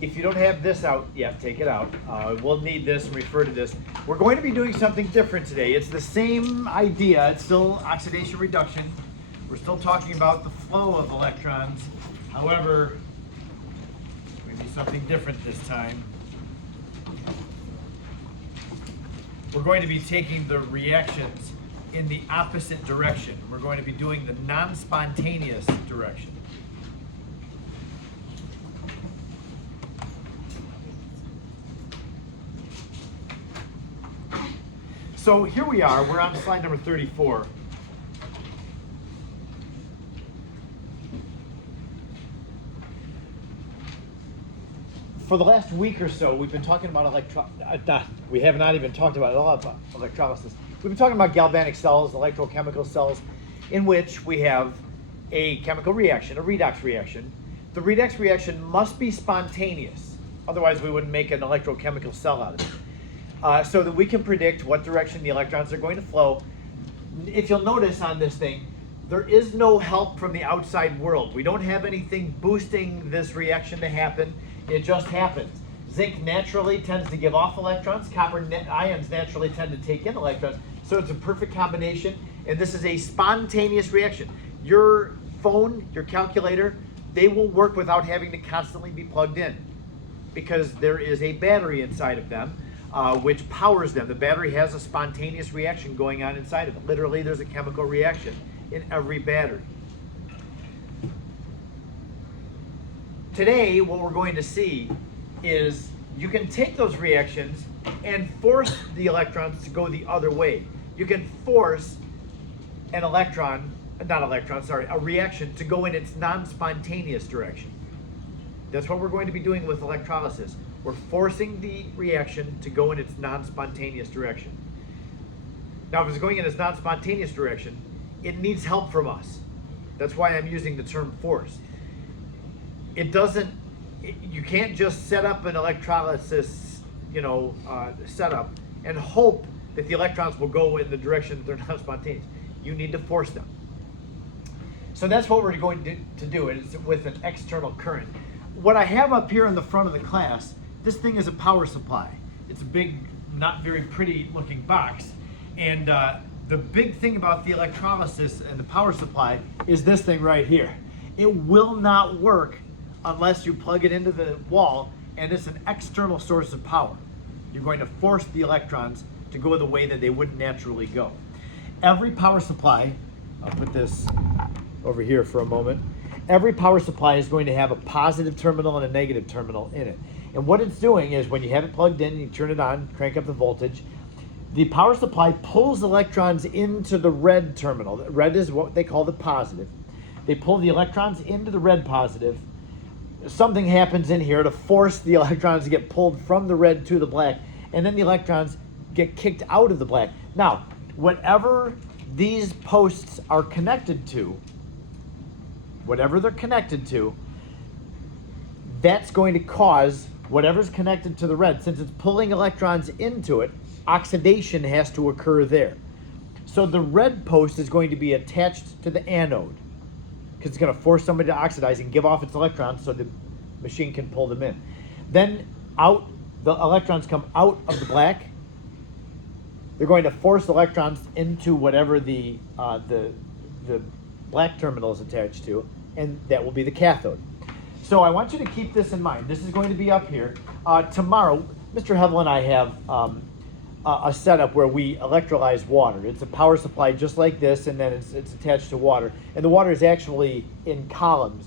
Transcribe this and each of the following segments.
If you don't have this out yet, take it out. We'll need this and refer to this. We're going to be doing something different today. It's the same idea. It's still oxidation reduction. We're still talking about the flow of electrons. However, we're going to do something different this time. We're going to be taking the reactions in the opposite direction. We're going to be doing the non-spontaneous direction. So here we are, we're on slide number 34. For the last week or so, we've been talking about we have not even talked about electrolysis. We've been talking about galvanic cells, electrochemical cells, in which we have a chemical reaction, a redox reaction. The redox reaction must be spontaneous, otherwise we wouldn't make an electrochemical cell out of it. So that we can predict what direction the electrons are going to flow. If you'll notice on this thing, there is no help from the outside world. We don't have anything boosting this reaction to happen. It just happens. Zinc naturally tends to give off electrons. Copper ions naturally tend to take in electrons. So it's a perfect combination. And this is a spontaneous reaction. Your phone, your calculator, they will work without having to constantly be plugged in because there is a battery inside of them which powers them. The battery has a spontaneous reaction going on inside of it. Literally, there's a chemical reaction in every battery. Today, what we're going to see is you can take those reactions and force the electrons to go the other way. You can force a reaction to go in its non-spontaneous direction. That's what we're going to be doing with electrolysis. We're forcing the reaction to go in its non-spontaneous direction. Now, if it's going in its non-spontaneous direction, it needs help from us. That's why I'm using the term force. You can't just set up an electrolysis, setup and hope that the electrons will go in the direction that they're not spontaneous. You need to force them. So that's what we're going to do. It's with an external current. What I have up here in the front of the class, this thing is a power supply. It's a big, not very pretty looking box. And the big thing about the electrolysis and the power supply is this thing right here. It will not work unless you plug it into the wall and it's an external source of power. You're going to force the electrons to go the way that they wouldn't naturally go. Every power supply, I'll put this over here for a moment. Every power supply is going to have a positive terminal and a negative terminal in it. And what it's doing is when you have it plugged in, you turn it on, crank up the voltage, the power supply pulls electrons into the red terminal. Red is what they call the positive. They pull the electrons into the red positive. Something happens in here to force the electrons to get pulled from the red to the black, and then the electrons get kicked out of the black. Now, whatever these posts are connected to, whatever they're connected to, that's going to cause whatever's connected to the red. Since it's pulling electrons into it, oxidation has to occur there. So the red post is going to be attached to the anode because it's going to force somebody to oxidize and give off its electrons so the machine can pull them in. Then the electrons come out of the black. They're going to force electrons into whatever the black terminal is attached to, and that will be the cathode. So I want you to keep this in mind. This is going to be up here. Tomorrow, Mr. Hevel and I have a setup where we electrolyze water. It's a power supply just like this, and then it's attached to water. And the water is actually in columns.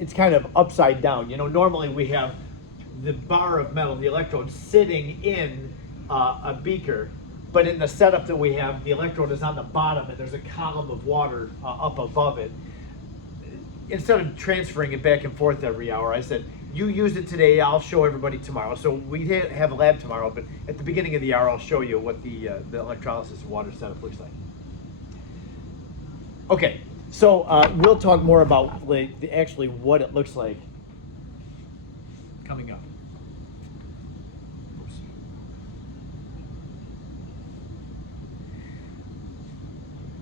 It's kind of upside down. Normally we have the bar of metal, the electrode, sitting in a beaker. But in the setup that we have, the electrode is on the bottom, and there's a column of water up above it. Instead of transferring it back and forth every hour, I said, you use it today, I'll show everybody tomorrow. So we have a lab tomorrow, but at the beginning of the hour, I'll show you what the electrolysis of water setup looks like. Okay, so we'll talk more about actually what it looks like coming up.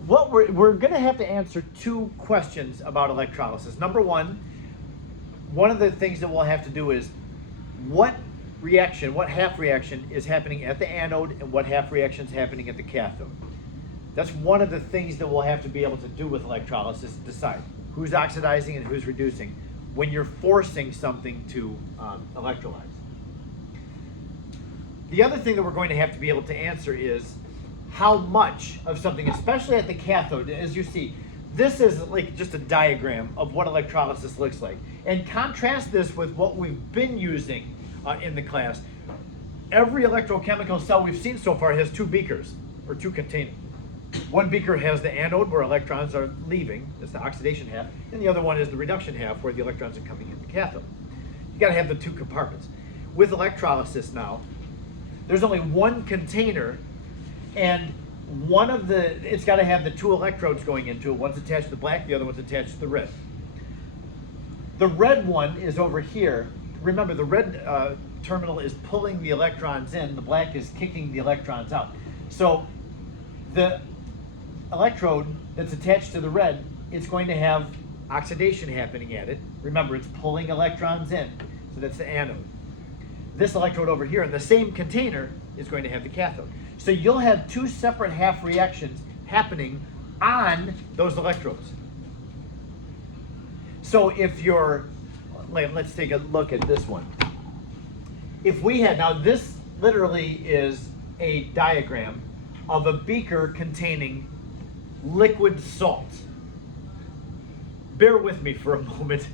What we're going to have to answer two questions about electrolysis. Number one, one of the things that we'll have to do is what reaction, what half reaction is happening at the anode and what half reaction is happening at the cathode. That's one of the things that we'll have to be able to do with electrolysis, decide who's oxidizing and who's reducing when you're forcing something to electrolyze. The other thing that we're going to have to be able to answer is how much of something, especially at the cathode. As you see, this is like just a diagram of what electrolysis looks like. And contrast this with what we've been using in the class. Every electrochemical cell we've seen so far has two beakers, or two containers. One beaker has the anode where electrons are leaving, that's the oxidation half, and the other one is the reduction half where the electrons are coming in the cathode. You gotta have the two compartments. With electrolysis now, there's only one container, and it's gotta have the two electrodes going into it. One's attached to the black, the other one's attached to the red. The red one is over here. Remember, the red terminal is pulling the electrons in, the black is kicking the electrons out. So the electrode that's attached to the red, it's going to have oxidation happening at it. Remember, it's pulling electrons in, so that's the anode. This electrode over here in the same container is going to have the cathode. So you'll have two separate half reactions happening on those electrodes. So if you're, let's take a look at this one. If we had, now this literally is a diagram of a beaker containing liquid salt. Bear with me for a moment.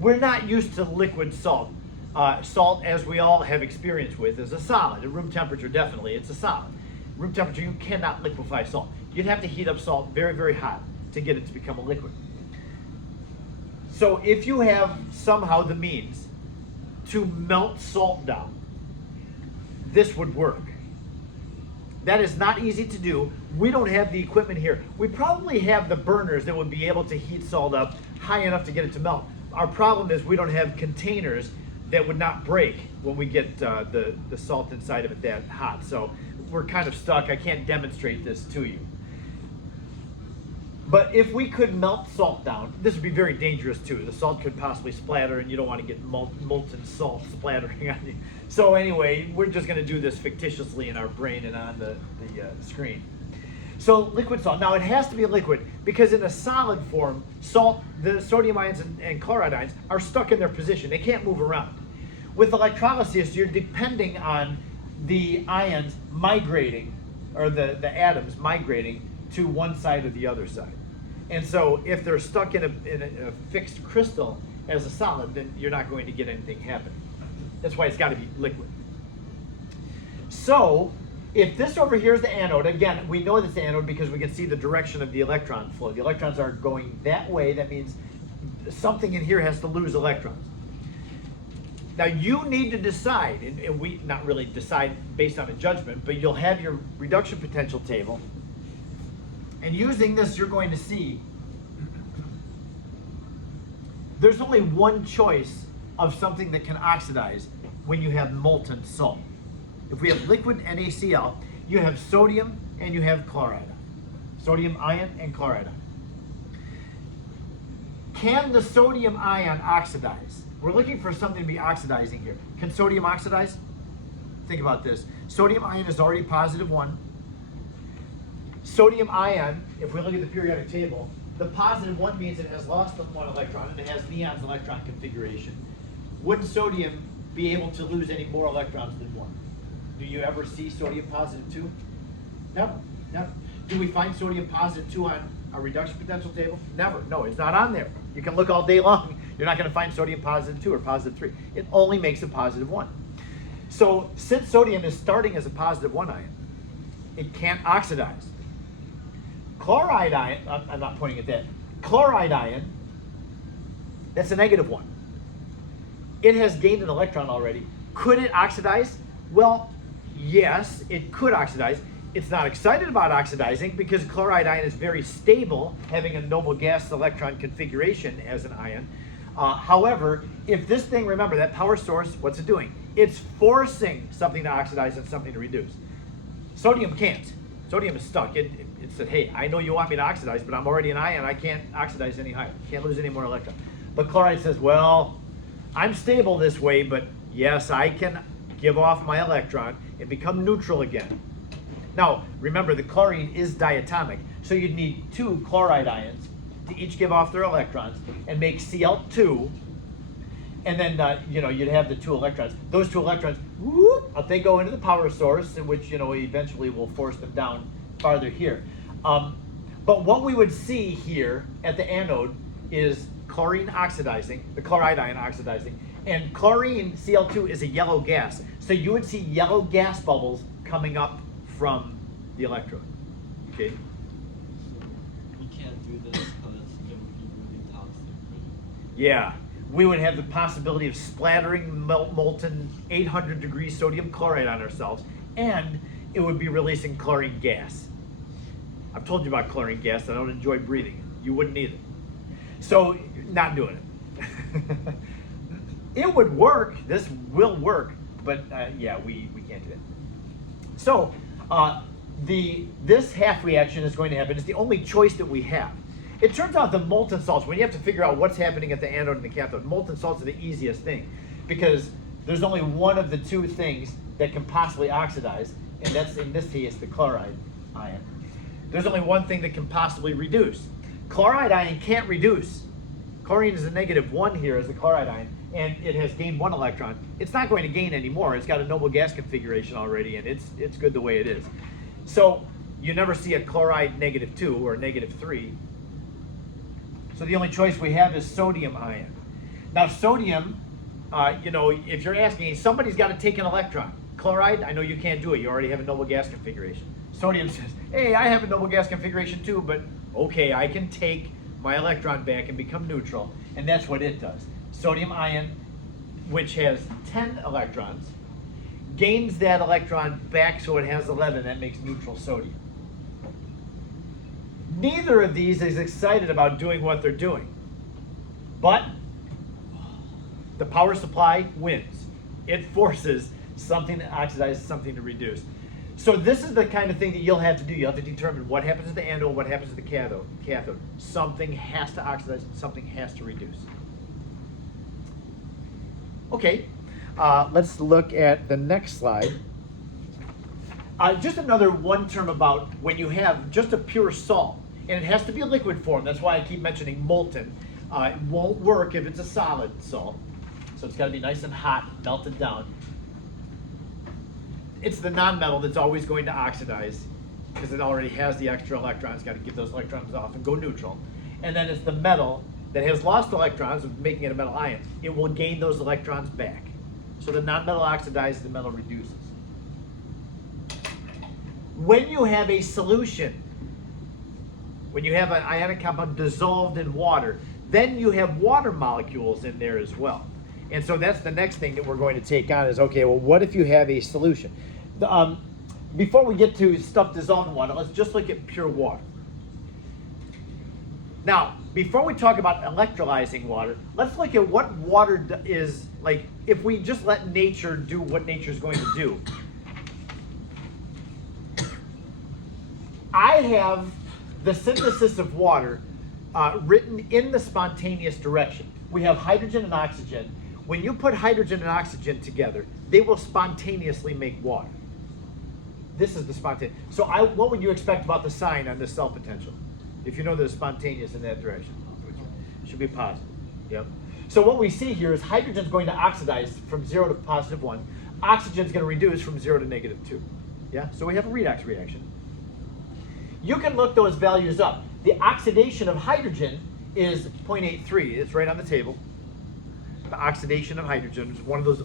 We're not used to liquid salt. Salt, as we all have experience with, is a solid. At room temperature, definitely, it's a solid. Room temperature, you cannot liquefy salt. You'd have to heat up salt very, very hot to get it to become a liquid. So if you have somehow the means to melt salt down, this would work. That is not easy to do. We don't have the equipment here. We probably have the burners that would be able to heat salt up high enough to get it to melt. Our problem is we don't have containers that would not break when we get the salt inside of it that hot. So we're kind of stuck. I can't demonstrate this to you. But if we could melt salt down, this would be very dangerous too. The salt could possibly splatter and you don't want to get molten salt splattering on you. So anyway, we're just going to do this fictitiously in our brain and on the screen. So liquid salt. Now it has to be a liquid because in a solid form, salt, the sodium ions and chloride ions are stuck in their position. They can't move around. With electrolysis, you're depending on the ions migrating, or the atoms migrating to one side or the other side. And so if they're stuck in a fixed crystal as a solid, then you're not going to get anything happen. That's why it's got to be liquid. So if this over here is the anode, again, we know it's the anode because we can see the direction of the electron flow. The electrons are going that way. That means something in here has to lose electrons. Now you need to decide, and we not really decide based on a judgment, but you'll have your reduction potential table. And using this, you're going to see there's only one choice of something that can oxidize when you have molten salt. If we have liquid NaCl, you have sodium and you have chloride. Sodium ion and chloride ion. Can the sodium ion oxidize? We're looking for something to be oxidizing here. Can sodium oxidize? Think about this. Sodium ion is already +1. Sodium ion, if we look at the periodic table, the +1 means it has lost one electron and it has neon's electron configuration. Wouldn't sodium be able to lose any more electrons than 1? Do you ever see sodium +2? Never, never. Do we find sodium +2 on a reduction potential table? Never, no, it's not on there. You can look all day long. You're not going to find sodium +2 or +3. It only makes a +1. So since sodium is starting as a +1 ion, it can't oxidize. Chloride ion, I'm not pointing at that. Chloride ion, that's a -1. It has gained an electron already. Could it oxidize? Well, yes, it could oxidize. It's not excited about oxidizing because chloride ion is very stable, having a noble gas electron configuration as an ion. However, if this thing, remember that power source, what's it doing? It's forcing something to oxidize and something to reduce. Sodium can't. Sodium is stuck. It said, hey, I know you want me to oxidize, but I'm already an ion. I can't oxidize any higher. Can't lose any more electrons. But chloride says, well, I'm stable this way, but yes, I can give off my electron and become neutral again. Now, remember, the chlorine is diatomic, so you'd need 2 chloride ions to each give off their electrons and make Cl2, and then you'd have the 2 electrons. Those 2 electrons, whoop, they go into the power source, in which eventually will force them down farther here. But what we would see here at the anode is chlorine oxidizing, the chloride ion oxidizing, and chlorine, Cl2, is a yellow gas. So you would see yellow gas bubbles coming up from the electrode. Okay? We can't do this because it would be really toxic. Yeah. We would have the possibility of splattering molten 800 degree sodium chloride on ourselves, and it would be releasing chlorine gas. I've told you about chlorine gas. I don't enjoy breathing it. You wouldn't either. So, not doing it. It would work. This will work, but yeah, we can't do it. So, this half reaction is going to happen. It's the only choice that we have. It turns out the molten salts, when you have to figure out what's happening at the anode and the cathode, molten salts are the easiest thing, because there's only one of the 2 things that can possibly oxidize, and that's, in this case, the chloride ion. There's only one thing that can possibly reduce. Chloride ion can't reduce. Chlorine is a -1 here as the chloride ion, and it has gained 1 electron. It's not going to gain anymore. It's got a noble gas configuration already, and it's good the way it is. So you never see a chloride -2 or -3. So the only choice we have is sodium ion. Now sodium, if you're asking, somebody's got to take an electron. Chloride, I know you can't do it. You already have a noble gas configuration. Sodium says, hey, I have a noble gas configuration too, but okay, I can take my electron back and become neutral, and that's what it does. Sodium ion, which has 10 electrons, gains that electron back so it has 11. That makes neutral sodium. Neither of these is excited about doing what they're doing, but the power supply wins. It forces something to oxidize, something to reduce. So this is the kind of thing that you'll have to do. You'll have to determine what happens to the anode, what happens to the cathode. Something has to oxidize, something has to reduce. Okay, let's look at the next slide. Just another one term about when you have just a pure salt, and it has to be a liquid form. That's why I keep mentioning molten. It won't work if it's a solid salt. So it's got to be nice and hot, melted down. It's the nonmetal that's always going to oxidize because it already has the extra electrons. Got to get those electrons off and go neutral. And then it's the metal that has lost electrons, making it a metal ion. It will gain those electrons back. So the nonmetal oxidizes, the metal reduces. When you have a solution, when you have an ionic compound dissolved in water, then you have water molecules in there as well. And so that's the next thing that we're going to take on is, okay, well, what if you have a solution? Before we get to stuff dissolved in water, let's just look at pure water. Now, before we talk about electrolyzing water, let's look at what water is like if we just let nature do what nature's going to do. I have the synthesis of water written in the spontaneous direction. We have hydrogen and oxygen. When you put hydrogen and oxygen together, they will spontaneously make water. This is the spontaneous. So what would you expect about the sign on this cell potential? If you know that it's spontaneous in that direction. It should be positive. Yep. So what we see here is hydrogen is going to oxidize from 0 to +1. Oxygen is going to reduce from 0 to -2. Yeah? So we have a redox reaction. You can look those values up. The oxidation of hydrogen is 0.83. It's right on the table. The oxidation of hydrogen is one of those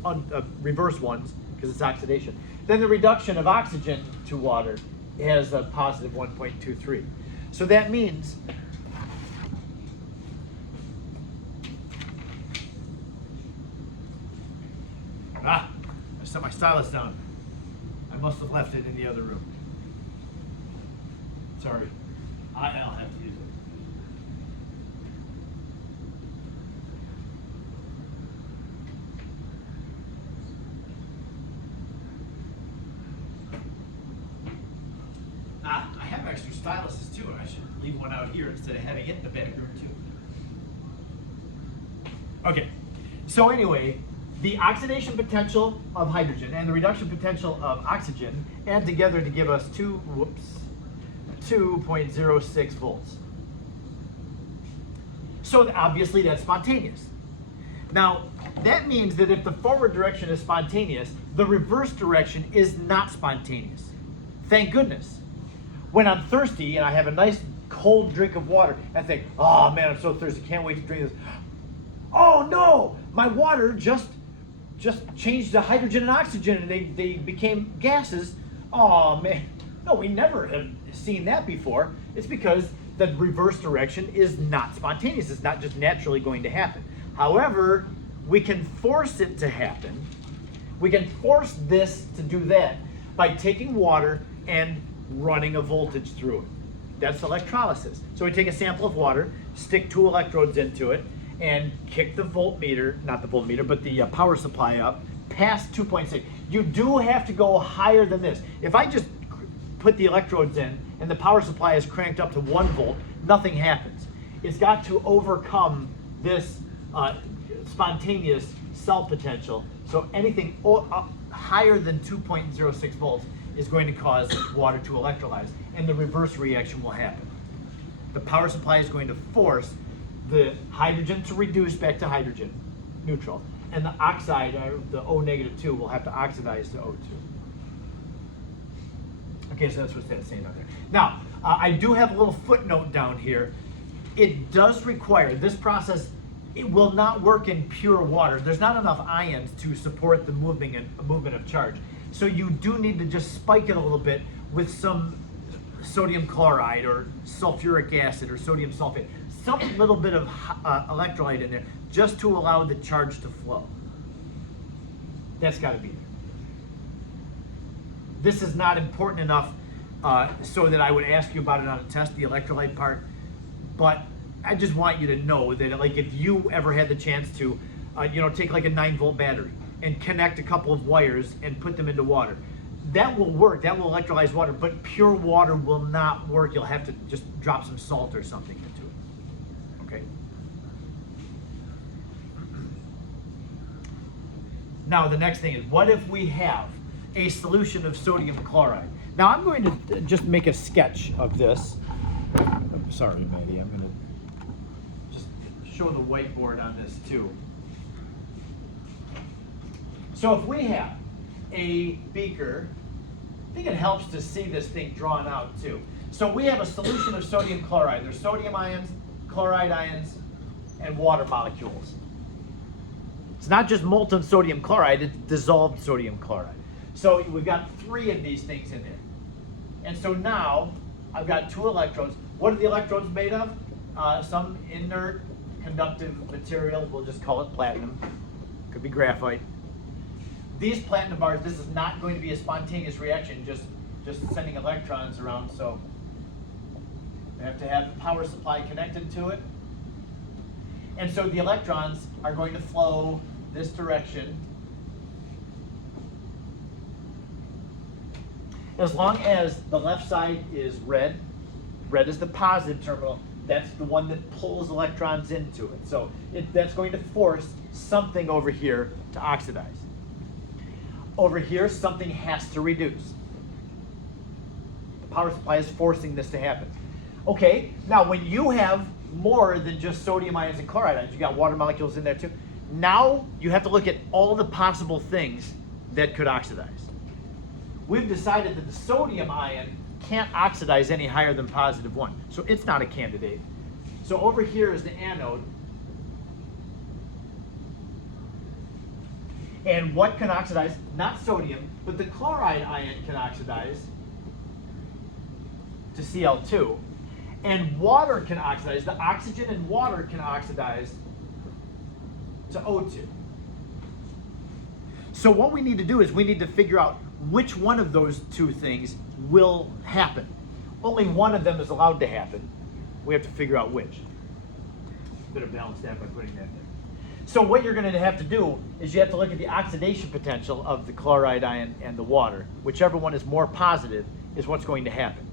reverse ones because it's oxidation. Then the reduction of oxygen to water has a positive 1.23. So that means I set my stylus down. I must have left it in the other room. Sorry. I'll have to use it. I have extra styluses too, and I should leave one out here instead of having it in the back room too. Okay, So anyway, the oxidation potential of hydrogen and the reduction potential of oxygen add together to give us 2.06 volts. So obviously that's spontaneous. Now, that means that if the forward direction is spontaneous, the reverse direction is not spontaneous. Thank goodness. When I'm thirsty and I have a nice cold drink of water, and I think, oh man, I'm so thirsty, can't wait to drink this. Oh no, my water just changed to hydrogen and oxygen and they became gases. Oh man, no, we never have seen that before. It's because the reverse direction is not spontaneous. It's not just naturally going to happen. However, we can force it to happen. We can force this to do that by taking water and running a voltage through it. That's electrolysis. So we take a sample of water, stick 2 electrodes into it, and kick the voltmeter, not the voltmeter, but the power supply up past 2.6. You do have to go higher than this. If I just put the electrodes in and the power supply is cranked up to 1 volt, nothing happens. It's got to overcome this spontaneous cell potential. So anything higher than 2.06 volts is going to cause water to electrolyze, and the reverse reaction will happen. The power supply is going to force the hydrogen to reduce back to hydrogen, neutral, and the oxide, the O-2, will have to oxidize to O2. Okay, so that's what that's saying out there. Now, I do have a little footnote down here. It does require, this process, it will not work in pure water. There's not enough ions to support the movement of charge. So you do need to just spike it a little bit with some sodium chloride or sulfuric acid or sodium sulfate. Some little bit of electrolyte in there just to allow the charge to flow. That's got to be there. This is not important enough so that I would ask you about it on a test, the electrolyte part, but I just want you to know that, like, if you ever had the chance to, take like a 9-volt battery and connect a couple of wires and put them into water, that will work. That will electrolyze water, but pure water will not work. You'll have to just drop some salt or something into it. Okay. Now the next thing is, what if we have a solution of sodium chloride? Now I'm going to just make a sketch of this. Sorry, Maddie, I'm going to just show the whiteboard on this too. So if we have a beaker, I think it helps to see this thing drawn out too. So we have a solution of sodium chloride. There's sodium ions, chloride ions, and water molecules. It's not just molten sodium chloride, it's dissolved sodium chloride. So we've got 3 of these things in there. And so now I've got 2 electrodes. What are the electrodes made of? Some inert conductive material, we'll just call it platinum. Could be graphite. These platinum bars, this is not going to be a spontaneous reaction, just sending electrons around, so they have to have the power supply connected to it. And so the electrons are going to flow this direction. As long as the left side is red, red is the positive terminal, that's the one that pulls electrons into it. So that's going to force something over here to oxidize. Over here, something has to reduce. The power supply is forcing this to happen. Okay, now when you have more than just sodium ions and chloride ions, you got water molecules in there too. Now you have to look at all the possible things that could oxidize. We've decided that the sodium ion can't oxidize any higher than +1, so it's not a candidate. So over here is the anode. And what can oxidize? Not sodium, but the chloride ion can oxidize to Cl2. And water can oxidize. The oxygen in water can oxidize to O2. So what we need to do is we need to figure out which one of those 2 things will happen. Only one of them is allowed to happen. We have to figure out which. Better balance that by putting that there. So what you're going to have to do is you have to look at the oxidation potential of the chloride ion and the water. Whichever one is more positive is what's going to happen.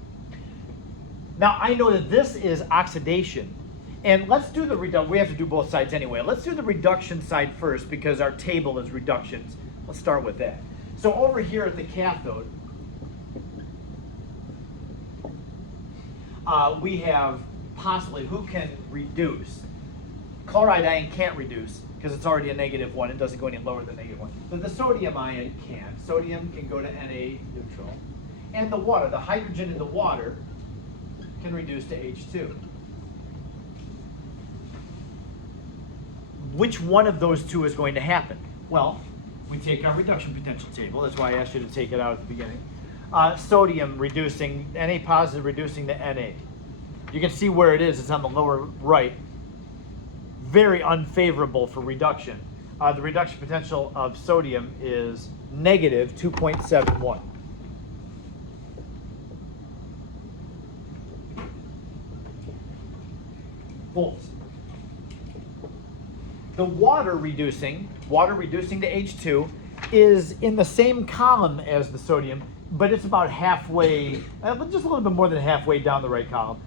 Now I know that this is oxidation, And let's do the reduction. We have to do both sides anyway. Let's do the reduction side first because our table is reductions. Let's start with that. So over here at the cathode, we have possibly who can reduce. Chloride ion can't reduce because it's already a -1. It doesn't go any lower than -1. But the sodium ion can. Sodium can go to Na neutral. And the water, the hydrogen in the water can reduce to H2. Which one of those two is going to happen? Well, we take our reduction potential table. That's why I asked you to take it out at the beginning. Sodium reducing, Na positive reducing to Na. You can see where it is. It's on the lower right. Very unfavorable for reduction. The reduction potential of sodium is -2.71. volts. The water reducing to H2 is in the same column as the sodium, but it's about halfway, just a little bit more than halfway down the right column.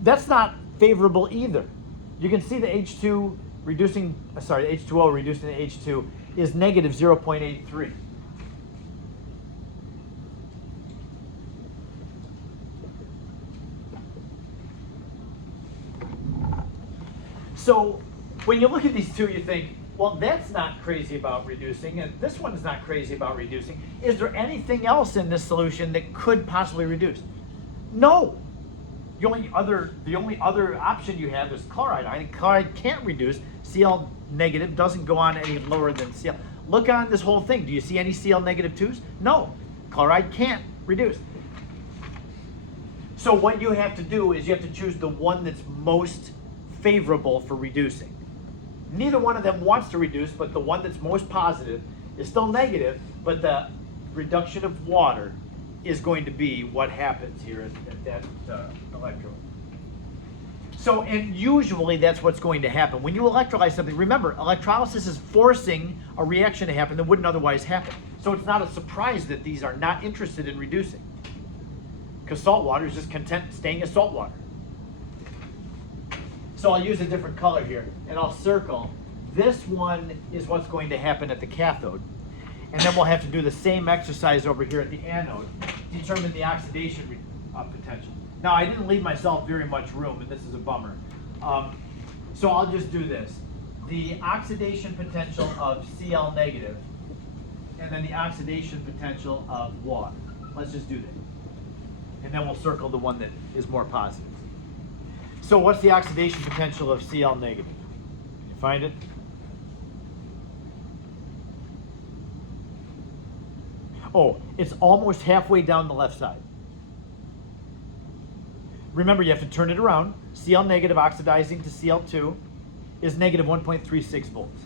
That's not favorable either. You can see the H2 reducing, H2O reducing to H2 is -0.83. So when you look at these two, you think, well, that's not crazy about reducing, and this one's not crazy about reducing. Is there anything else in this solution that could possibly reduce? No. The only other option you have is chloride ion. Chloride can't reduce. Cl negative doesn't go on any lower than Cl. Look on this whole thing. Do you see any Cl -2s? No. Chloride can't reduce. So what you have to do is you have to choose the one that's most favorable for reducing. Neither one of them wants to reduce, but the one that's most positive is still negative, but the reduction of water is going to be what happens here at that electrode. So, and usually that's what's going to happen. When you electrolyze something, remember, electrolysis is forcing a reaction to happen that wouldn't otherwise happen. So it's not a surprise that these are not interested in reducing, because salt water is just content staying as salt water. So I'll use a different color here, and I'll circle. This one is what's going to happen at the cathode. And then we'll have to do the same exercise over here at the anode, determine the oxidation potential. Now, I didn't leave myself very much room, and this is a bummer. So I'll just do this. The oxidation potential of Cl negative, and then the oxidation potential of water. Let's just do that. And then we'll circle the one that is more positive. So what's the oxidation potential of Cl negative? Can you find it? Oh, it's almost halfway down the left side. Remember, you have to turn it around. Cl negative oxidizing to Cl2 is -1.36 volts.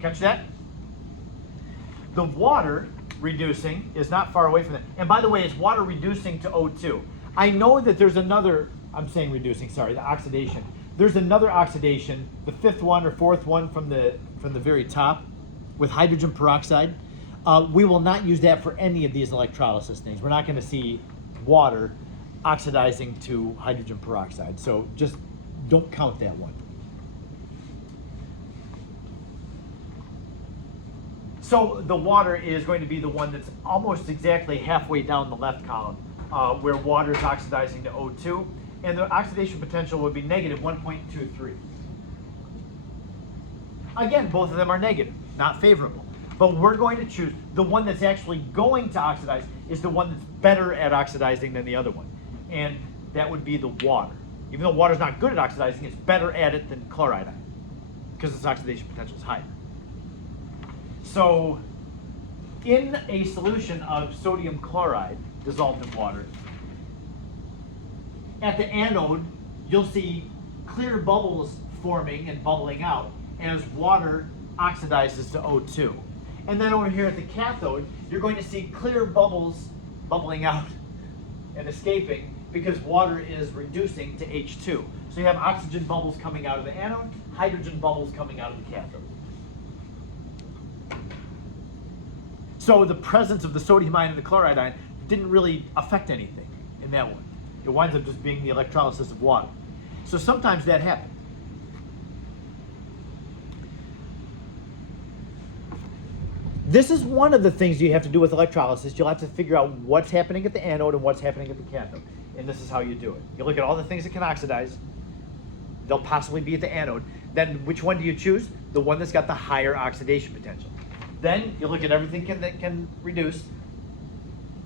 Catch that? The water reducing is not far away from that. And by the way, it's water reducing to O2. I know that there's another, I'm saying reducing, sorry, the oxidation. There's another oxidation, the fifth one or fourth one from the very top with hydrogen peroxide. We will not use that for any of these electrolysis things. We're not going to see water oxidizing to hydrogen peroxide. So just don't count that one. So the water is going to be the one that's almost exactly halfway down the left column, where water is oxidizing to O2, and the oxidation potential would be -1.23. Again, both of them are negative, not favorable. But we're going to choose the one that's actually going to oxidize is the one that's better at oxidizing than the other one. And that would be the water. Even though water's not good at oxidizing, it's better at it than chloride ion because its oxidation potential is higher. So in a solution of sodium chloride dissolved in water, at the anode, you'll see clear bubbles forming and bubbling out as water oxidizes to O2. And then over here at the cathode, you're going to see clear bubbles bubbling out and escaping because water is reducing to H2. So you have oxygen bubbles coming out of the anode, hydrogen bubbles coming out of the cathode. So the presence of the sodium ion and the chloride ion didn't really affect anything in that one. It winds up just being the electrolysis of water. So sometimes that happens. This is one of the things you have to do with electrolysis. You'll have to figure out what's happening at the anode and what's happening at the cathode. And this is how you do it. You look at all the things that can oxidize. They'll possibly be at the anode. Then which one do you choose? The one that's got the higher oxidation potential. Then you look at everything that can reduce,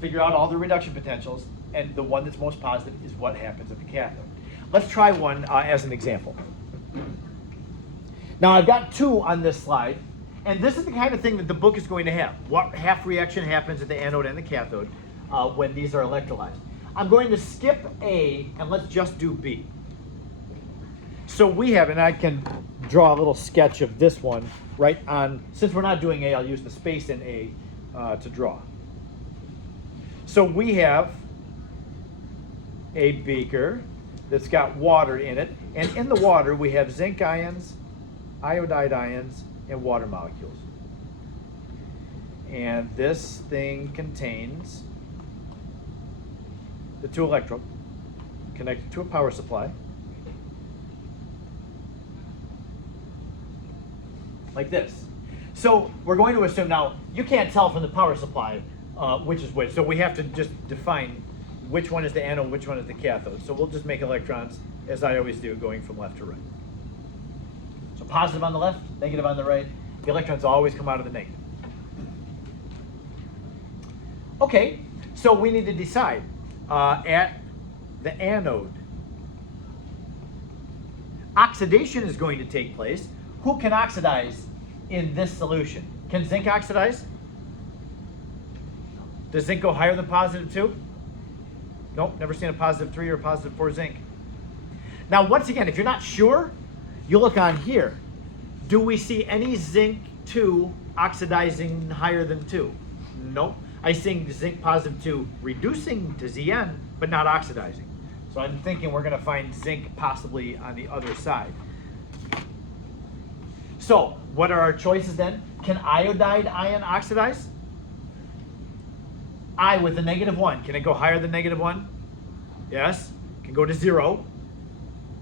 figure out all the reduction potentials, and the one that's most positive is what happens at the cathode. Let's try one as an example. Now I've got two on this slide. And this is the kind of thing that the book is going to have. What half reaction happens at the anode and the cathode when these are electrolyzed. I'm going to skip A and let's just do B. So we have, and I can draw a little sketch of this one right on, since we're not doing A, I'll use the space in A to draw. So we have a beaker that's got water in it, and in the water we have zinc ions, iodide ions, and water molecules. And this thing contains the two electrodes connected to a power supply, like this. So we're going to assume now, you can't tell from the power supply which is which, so we have to just define which one is the anode, which one is the cathode. So we'll just make electrons, as I always do, going from left to right. So positive on the left, negative on the right. The electrons always come out of the negative. Okay, so we need to decide at the anode. Oxidation is going to take place. Who can oxidize in this solution? Can zinc oxidize? Does zinc go higher than positive 2? Nope, never seen a positive 3 or a positive 4 zinc. Now, once again, if you're not sure, you look on here. Do we see any zinc 2 oxidizing higher than 2? Nope. I see zinc positive 2 reducing to Zn, but not oxidizing. So I'm thinking we're going to find zinc possibly on the other side. So what are our choices then? Can iodide ion oxidize? I with the -1. Can it go higher than -1? Yes. Can go to 0.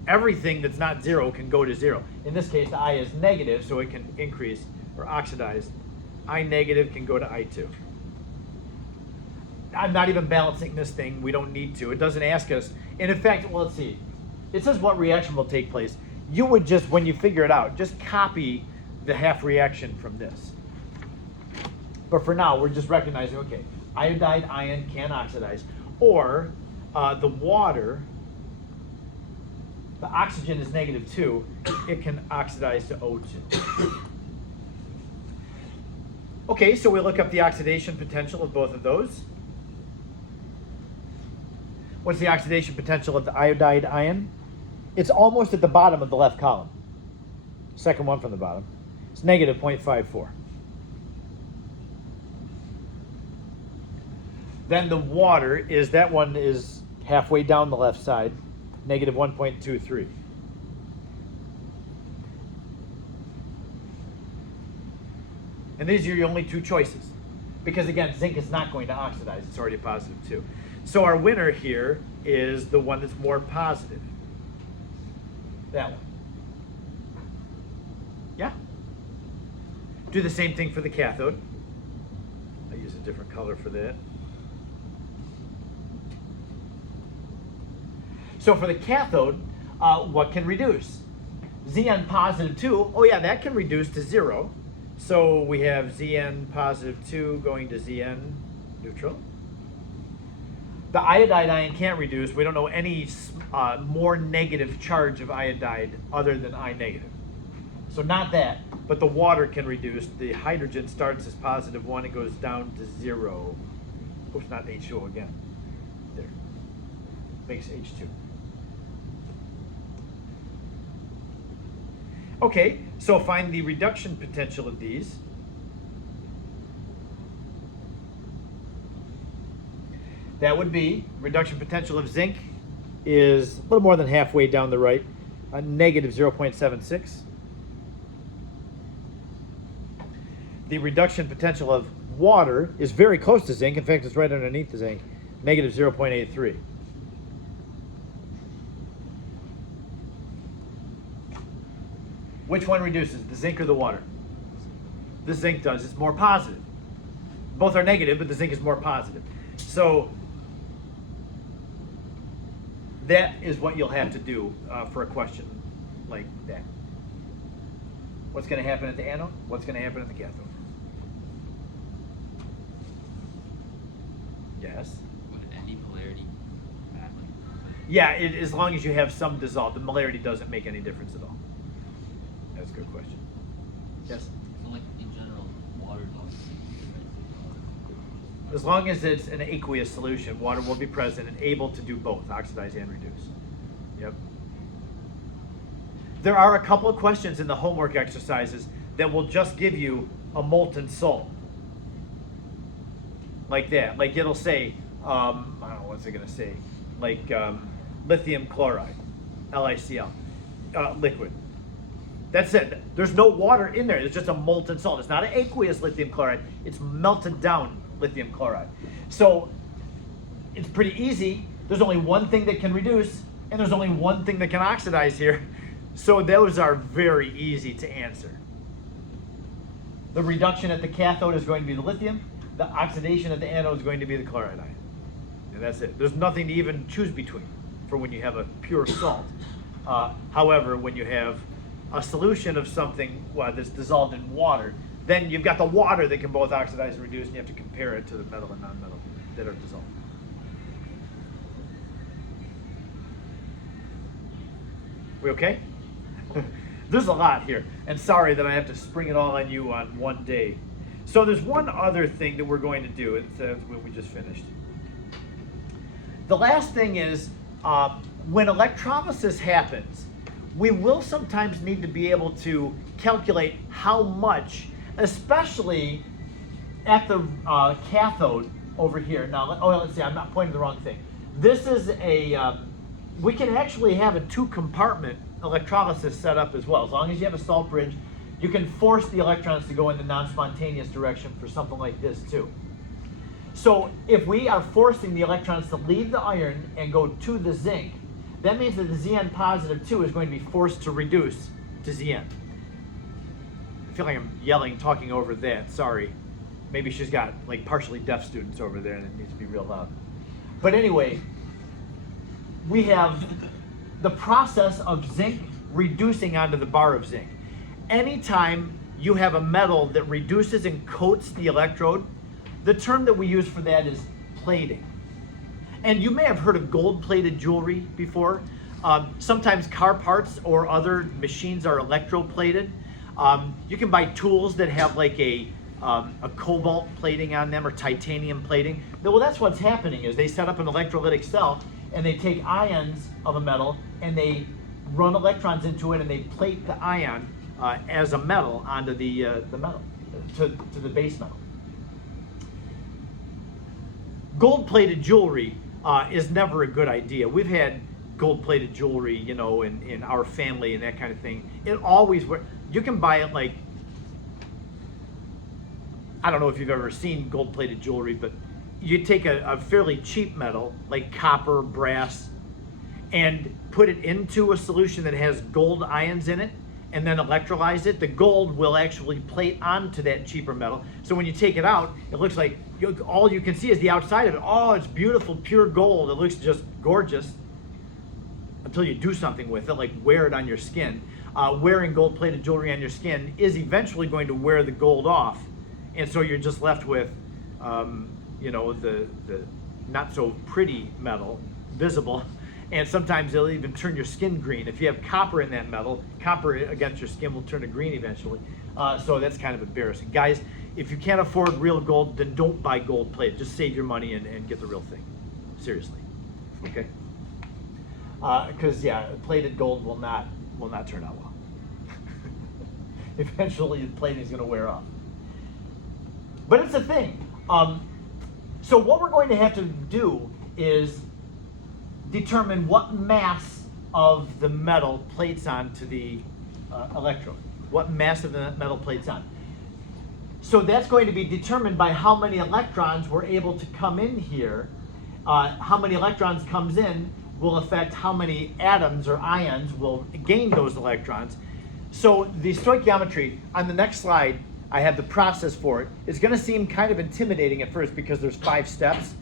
Everything that's not 0 can go to 0. In this case, the I is negative, so it can increase or oxidize. I negative can go to I2. I'm not even balancing this thing. We don't need to. It doesn't ask us. And in fact, well, let's see. It says what reaction will take place. You would just, when you figure it out, just copy the half reaction from this. But for now, we're just recognizing, okay, iodide ion can oxidize. Or the water, the oxygen is -2, it can oxidize to O2. Okay, so we look up the oxidation potential of both of those. What's the oxidation potential of the iodide ion? It's almost at the bottom of the left column. Second one from the bottom. It's -0.54. Then the water is, that one is halfway down the left side, -1.23. And these are your only two choices. Because again, zinc is not going to oxidize, it's already a +2. So our winner here is the one that's more positive. That one. Yeah? Do the same thing for the cathode. I use a different color for that. So for the cathode, what can reduce? Zn +2, oh yeah, that can reduce to 0. So we have Zn +2 going to Zn neutral. The iodide ion can't reduce. We don't know any more negative charge of iodide other than I negative. So not that, but the water can reduce. The hydrogen starts as +1, it goes down to 0. Oops, not H2O again. There. Makes H2. Okay, so find the reduction potential of these. That would be, reduction potential of zinc is a little more than halfway down the right, a -0.76. The reduction potential of water is very close to zinc. In fact, it's right underneath the zinc, -0.83. Which one reduces, the zinc or the water? The zinc does, it's more positive. Both are negative, but the zinc is more positive. So that is what you'll have to do for a question like that. What's going to happen at the anode? What's going to happen at the cathode? Yes? Would any polarity matter? Yeah, as long as you have some dissolved. The molarity doesn't make any difference at all. That's a good question. Yes? So like in general, water does. As long as it's an aqueous solution, water will be present and able to do both, oxidize and reduce. Yep. There are a couple of questions in the homework exercises that will just give you a molten salt. Like that. Like it'll say, I don't know, what's it going to say? Like lithium chloride, LiCl, liquid. That's it. There's no water in there. It's just a molten salt. It's not an aqueous lithium chloride. It's melted down lithium chloride. So it's pretty easy. There's only one thing that can reduce, and there's only one thing that can oxidize here. So those are very easy to answer. The reduction at the cathode is going to be the lithium. The oxidation at the anode is going to be the chloride ion. And that's it. There's nothing to even choose between for when you have a pure salt. However, when you have a solution of something that's dissolved in water, then you've got the water that can both oxidize and reduce, and you have to compare it to the metal and non-metal that are dissolved. We okay? There's a lot here, and sorry that I have to spring it all on you on one day. So there's one other thing that we're going to do, and that's what we just finished. The last thing is, when electrolysis happens, we will sometimes need to be able to calculate how much, especially at the cathode over here. Now, let's see, I'm not pointing the wrong thing. This is a, we can actually have a 2-compartment electrolysis set up as well. As long as you have a salt bridge, you can force the electrons to go in the non-spontaneous direction for something like this too. So if we are forcing the electrons to leave the iron and go to the zinc, that means that the Zn positive 2 is going to be forced to reduce to Zn. I feel like I'm yelling, talking over that, sorry. Maybe she's got like partially deaf students over there and it needs to be real loud. But anyway, we have the process of zinc reducing onto the bar of zinc. Anytime you have a metal that reduces and coats the electrode, the term that we use for that is plating. And you may have heard of gold-plated jewelry before. Sometimes car parts or other machines are electroplated. You can buy tools that have like a cobalt plating on them or titanium plating. Well, that's what's happening is they set up an electrolytic cell and they take ions of a metal and they run electrons into it and they plate the ion as a metal onto the metal, to the base metal. Gold-plated jewelry is never a good idea. We've had gold-plated jewelry, you know, in our family and that kind of thing. It always works. You can buy it like, I don't know if you've ever seen gold-plated jewelry, but you take a fairly cheap metal, like copper, brass, and put it into a solution that has gold ions in it, and then electrolyze it. The gold will actually plate onto that cheaper metal. So when you take it out, it looks like all you can see is the outside of it. Oh, it's beautiful, pure gold. It looks just gorgeous until you do something with it, like wear it on your skin. Wearing gold-plated jewelry on your skin is eventually going to wear the gold off, and so you're just left with, you know, the not so pretty metal visible. And sometimes it'll even turn your skin green. If you have copper in that metal, copper against your skin will turn to green eventually. So that's kind of embarrassing. Guys, if you can't afford real gold, then don't buy gold plated. Just save your money and get the real thing. Seriously. Okay? Because yeah, plated gold will not turn out well. Eventually the plating is going to wear off. But it's a thing. So what we're going to have to do is determine what mass of the metal plates onto the electrode. What mass of the metal plates on. So that's going to be determined by how many electrons we're able to come in here. How many electrons comes in will affect how many atoms or ions will gain those electrons. So the stoichiometry, on the next slide, I have the process for it. It's going to seem kind of intimidating at first because there's 5 steps,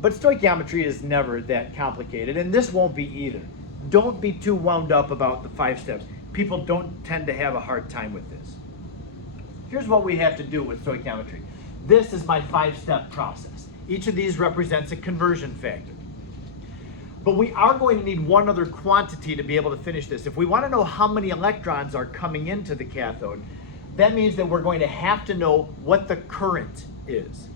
but stoichiometry is never that complicated, and this won't be either. Don't be too wound up about the 5 steps. People don't tend to have a hard time with this. Here's what we have to do with stoichiometry. This is my 5-step process. Each of these represents a conversion factor. But we are going to need one other quantity to be able to finish this. If we want to know how many electrons are coming into the cathode, that means that we're going to have to know what the current is.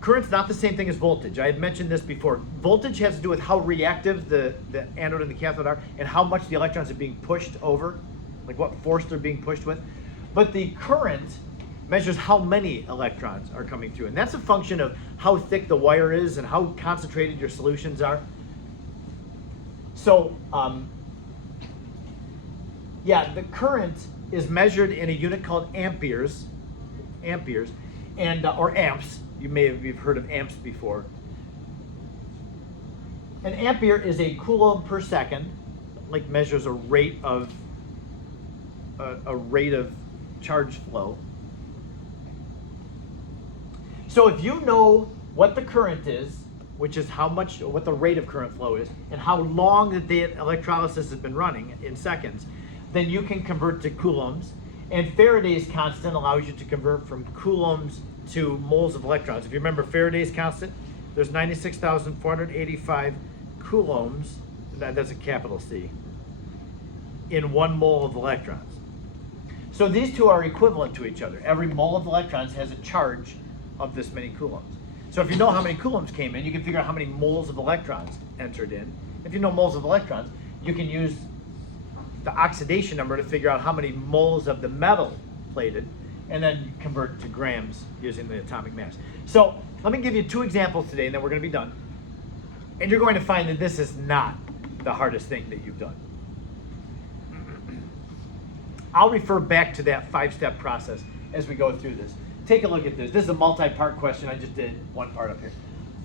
Current's not the same thing as voltage. I had mentioned this before. Voltage has to do with how reactive the anode and the cathode are and how much the electrons are being pushed over, like what force they're being pushed with. But the current measures how many electrons are coming through. And that's a function of how thick the wire is and how concentrated your solutions are. So, yeah, the current is measured in a unit called amperes, and or amps. You've heard of amps before. An ampere is a coulomb per second, like measures a rate of charge flow. So if you know what the current is, which is what the rate of current flow is, and how long that the electrolysis has been running in seconds, then you can convert to coulombs. And Faraday's constant allows you to convert from coulombs to moles of electrons. If you remember Faraday's constant, there's 96,485 coulombs, that's a capital C, in 1 mole of electrons. So these two are equivalent to each other. Every mole of electrons has a charge of this many coulombs. So if you know how many coulombs came in, you can figure out how many moles of electrons entered in. If you know moles of electrons, you can use the oxidation number to figure out how many moles of the metal plated, and then convert to grams using the atomic mass. So let me give you 2 examples today, and then we're going to be done. And you're going to find that this is not the hardest thing that you've done. I'll refer back to that 5-step process as we go through this. Take a look at this. This is a multi-part question. I just did one part up here.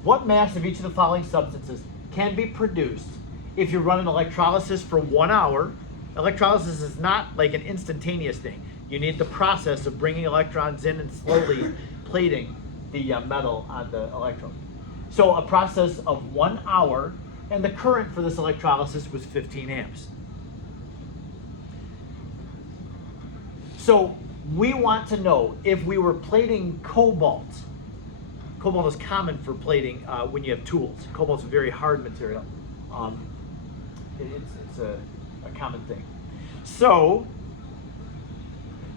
What mass of each of the following substances can be produced if you run an electrolysis for 1 hour? Electrolysis is not like an instantaneous thing. You need the process of bringing electrons in and slowly plating the metal on the electrode. So a process of 1 hour, and the current for this electrolysis was 15 amps. So we want to know if we were plating cobalt. Cobalt is common for plating when you have tools. Cobalt's a very hard material. It's a common thing. So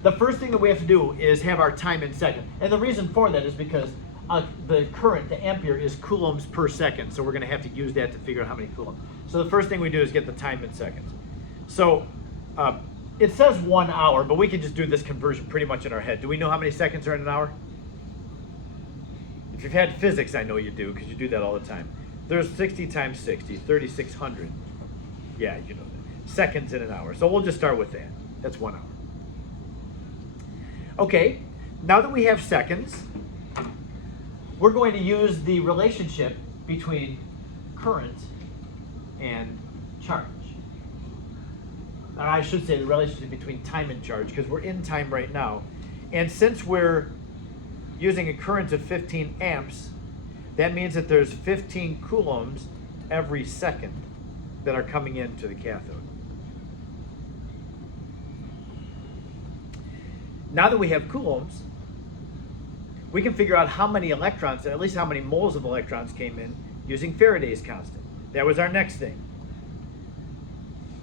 the first thing that we have to do is have our time in seconds. And the reason for that is because the current, the ampere, is coulombs per second. So we're going to have to use that to figure out how many coulombs. So the first thing we do is get the time in seconds. So it says 1 hour, but we can just do this conversion pretty much in our head. Do we know how many seconds are in an hour? If you've had physics, I know you do, because you do that all the time. There's 60 times 60, 3,600. Yeah, you know that. Seconds in an hour. So we'll just start with that. That's 1 hour. Okay, now that we have seconds, we're going to use the relationship between current and charge. Or I should say the relationship between time and charge, because we're in time right now. And since we're using a current of 15 amps, that means that there's 15 coulombs every second that are coming into the cathode. Now that we have coulombs, we can figure out how many electrons, at least how many moles of electrons came in using Faraday's constant. That was our next thing.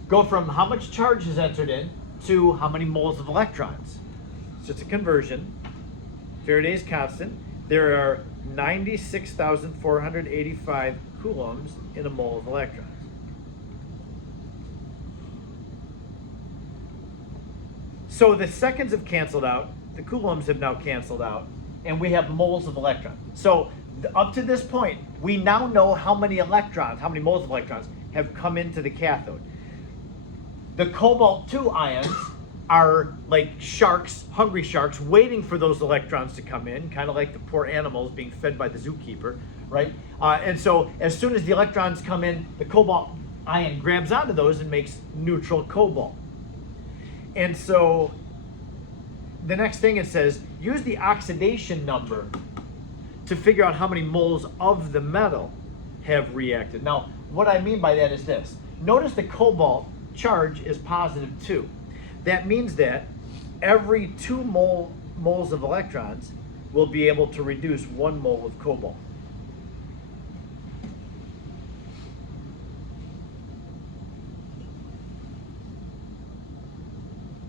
Go from how much charge is entered in to how many moles of electrons. It's just a conversion. Faraday's constant. There are 96,485 coulombs in a mole of electrons. So the seconds have canceled out, the coulombs have now canceled out, and we have moles of electrons. So up to this point, we now know how many electrons, how many moles of electrons have come into the cathode. The cobalt-2 ions are like sharks, hungry sharks, waiting for those electrons to come in, kind of like the poor animals being fed by the zookeeper, right? And so as soon as the electrons come in, the cobalt ion grabs onto those and makes neutral cobalt. And so the next thing it says, use the oxidation number to figure out how many moles of the metal have reacted. Now, what I mean by that is this. Notice the cobalt charge is positive 2. That means that every 2 moles of electrons will be able to reduce 1 mole of cobalt.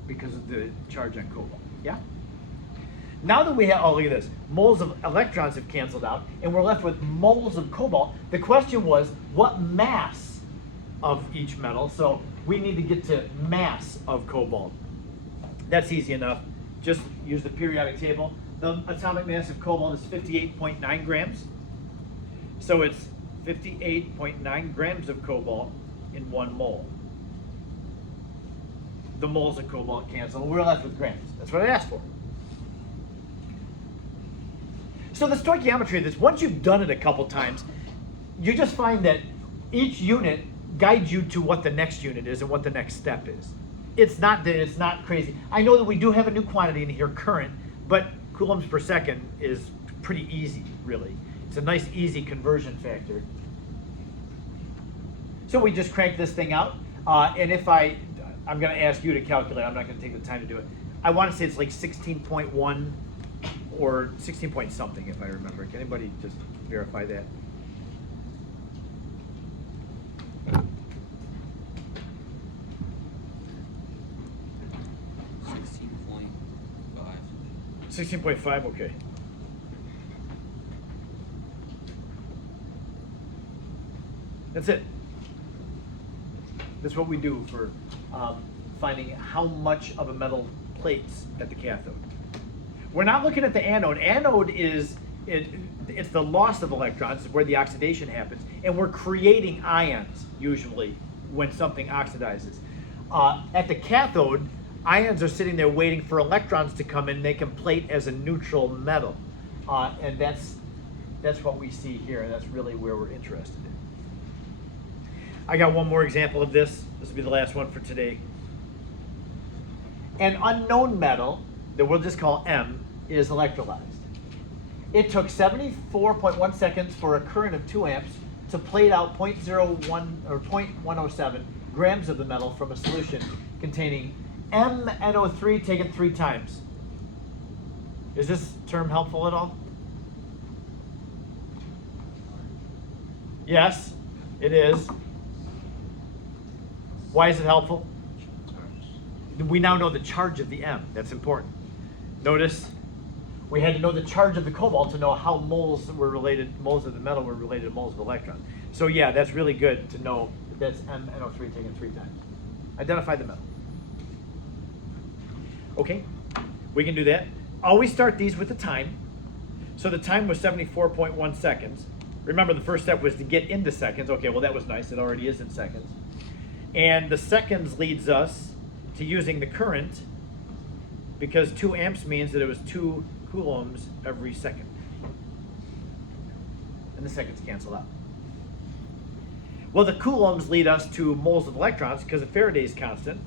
Because of the charge on cobalt. Yeah? Now that we have, oh, look at this. Moles of electrons have canceled out, and we're left with moles of cobalt. The question was, what mass of each metal? So we need to get to mass of cobalt. That's easy enough. Just use the periodic table. The atomic mass of cobalt is 58.9 grams. So it's 58.9 grams of cobalt in 1 mole. The moles of cobalt cancel, and we're left with grams. That's what I asked for. So the stoichiometry of this, once you've done it a couple times, you just find that each unit guides you to what the next unit is and what the next step is. It's not crazy. I know that we do have a new quantity in here, current, but coulombs per second is pretty easy, really. It's a nice, easy conversion factor. So we just crank this thing out, and if I'm going to ask you to calculate. I'm not going to take the time to do it. I want to say it's like 16.1 or 16 point something, if I remember. Can anybody just verify that? $16.5. 16.5, okay. That's it. That's what we do for finding how much of a metal plates at the cathode. We're not looking at the anode. Anode is, it's the loss of electrons, is where the oxidation happens, and we're creating ions, usually, when something oxidizes. At the cathode, ions are sitting there waiting for electrons to come in. They can plate as a neutral metal. And that's what we see here. That's really where we're interested in. I got one more example of this. This will be the last one for today. An unknown metal that we'll just call M is electrolyzed. It took 74.1 seconds for a current of 2 amps to plate out 0.01 or 0.107 grams of the metal from a solution containing MnO3 taken 3 times. Is this term helpful at all? Yes, it is. Why is it helpful? We now know the charge of the M. That's important. Notice we had to know the charge of the cobalt to know how moles of the metal were related to moles of electrons. So yeah, that's really good to know that that's MnO3 taken 3 times. Identify the metal. Okay, we can do that. Always start these with the time. So the time was 74.1 seconds. Remember, the first step was to get into seconds. Okay, well that was nice. It already is in seconds. And the seconds leads us to using the current, because 2 amps means that it was 2 coulombs every second. And the seconds cancel out. Well, the coulombs lead us to moles of electrons because of Faraday's constant.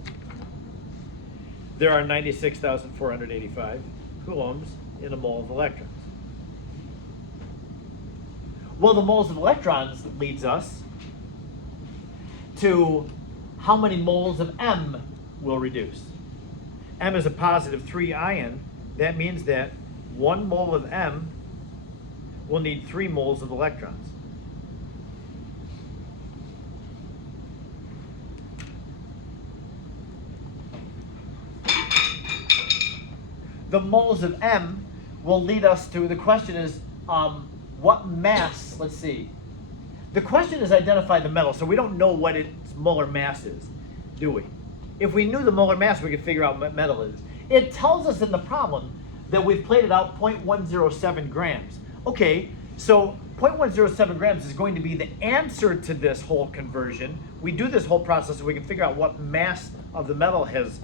There are 96,485 coulombs in a mole of electrons. Well, the moles of electrons leads us to how many moles of M will reduce. M is a positive 3 ion. That means that 1 mole of M will need 3 moles of electrons. The moles of M will lead us to, the question is, what mass, let's see. The question is identify the metal, so we don't know what its molar mass is, do we? If we knew the molar mass, we could figure out what metal is. It tells us in the problem that we've plated out 0.107 grams. Okay, so 0.107 grams is going to be the answer to this whole conversion. We do this whole process so we can figure out what mass of the metal has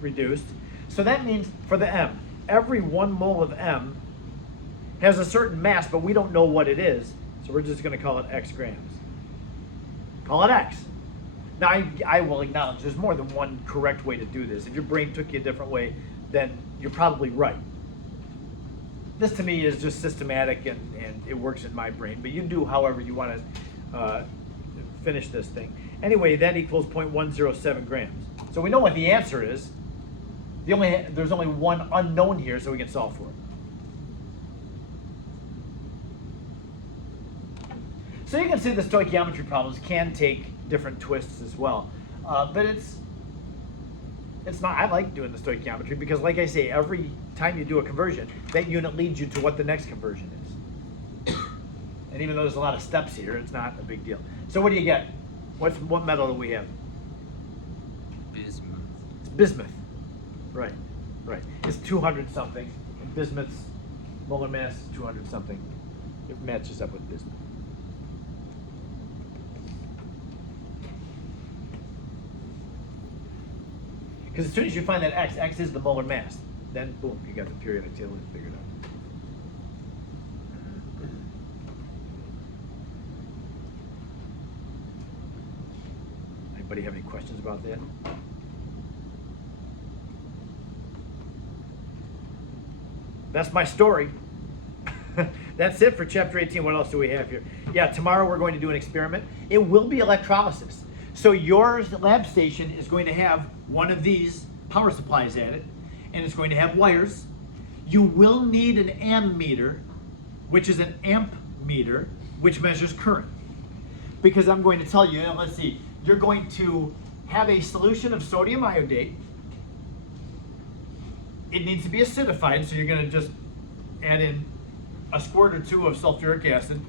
reduced. So that means for the M, every 1 mole of M has a certain mass, but we don't know what it is. So we're just going to call it X grams. Call it X. Now, I will acknowledge there's more than one correct way to do this. If your brain took you a different way, then you're probably right. This to me is just systematic and it works in my brain, but you do however you want to finish this thing. Anyway, that equals 0.107 grams. So we know what the answer is. There's only one unknown here, so we can solve for it. So you can see the stoichiometry problems can take different twists as well. But it's not, I like doing the stoichiometry because like I say, every time you do a conversion, that unit leads you to what the next conversion is. And even though there's a lot of steps here, it's not a big deal. So what do you get? What metal do we have? Bismuth. It's bismuth. Right, right. It's 200 something. And bismuth's molar mass is 200 something. It matches up with bismuth. Because as soon as you find that X is the molar mass, then boom, you got the periodic table figured out. Anybody have any questions about that? That's my story. That's it for chapter 18. What else do we have here? Yeah, tomorrow we're going to do an experiment. It will be electrolysis. So your lab station is going to have one of these power supplies at it, and it's going to have wires. You will need an ammeter, which is an amp meter, which measures current. Because I'm going to tell you, and let's see, you're going to have a solution of sodium iodate. It needs to be acidified, so you're going to just add in a squirt or two of sulfuric acid.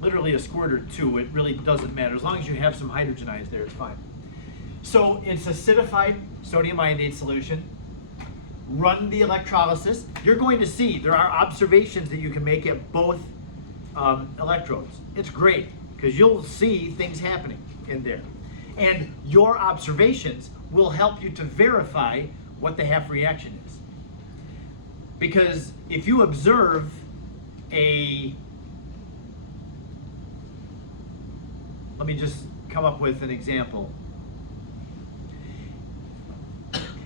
Literally a squirt or two, it really doesn't matter. As long as you have some hydrogen ions there, it's fine. So it's acidified sodium iodate solution. Run the electrolysis. You're going to see there are observations that you can make at both electrodes. It's great because you'll see things happening in there. And your observations will help you to verify what the half reaction is. Because if you observe let me just come up with an example.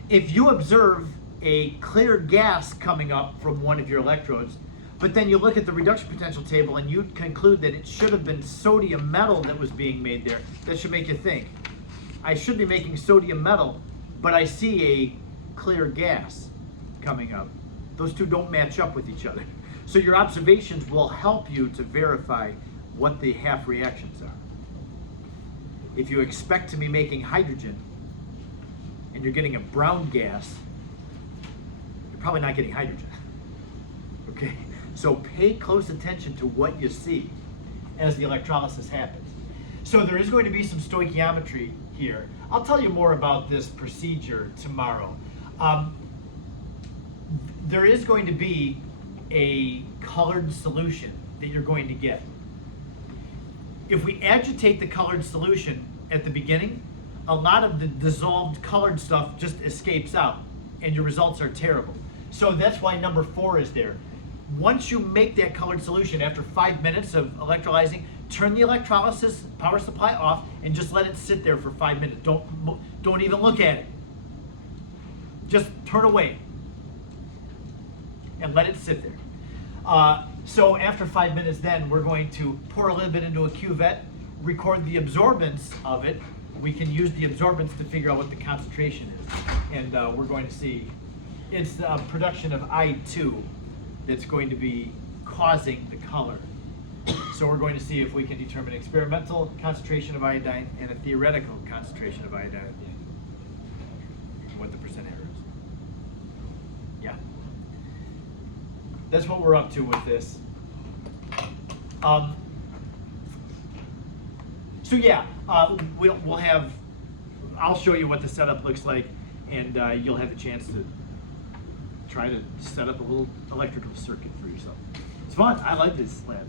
If you observe a clear gas coming up from one of your electrodes, but then you look at the reduction potential table and you conclude that it should have been sodium metal that was being made there, that should make you think, I should be making sodium metal, but I see a clear gas coming up. Those two don't match up with each other. So your observations will help you to verify what the half reactions are. If you expect to be making hydrogen and you're getting a brown gas, you're probably not getting hydrogen. Okay? So pay close attention to what you see as the electrolysis happens. So there is going to be some stoichiometry here. I'll tell you more about this procedure tomorrow. There is going to be a colored solution that you're going to get. If we agitate the colored solution at the beginning, a lot of the dissolved colored stuff just escapes out and your results are terrible. So that's why number 4 is there. Once you make that colored solution after 5 minutes of electrolyzing, turn the electrolysis power supply off and just let it sit there for 5 minutes. Don't even look at it. Just turn away and let it sit there. So after 5 minutes then, we're going to pour a little bit into a cuvette, record the absorbance of it. We can use the absorbance to figure out what the concentration is. And we're going to see, it's the production of I2 that's going to be causing the color. So we're going to see if we can determine experimental concentration of iodine and a theoretical concentration of iodine, what the percent error is. Yeah. That's what we're up to with this. So yeah, we'll have, I'll show you what the setup looks like, and you'll have the chance to try to set up a little electrical circuit for yourself. It's fun. I like this lab.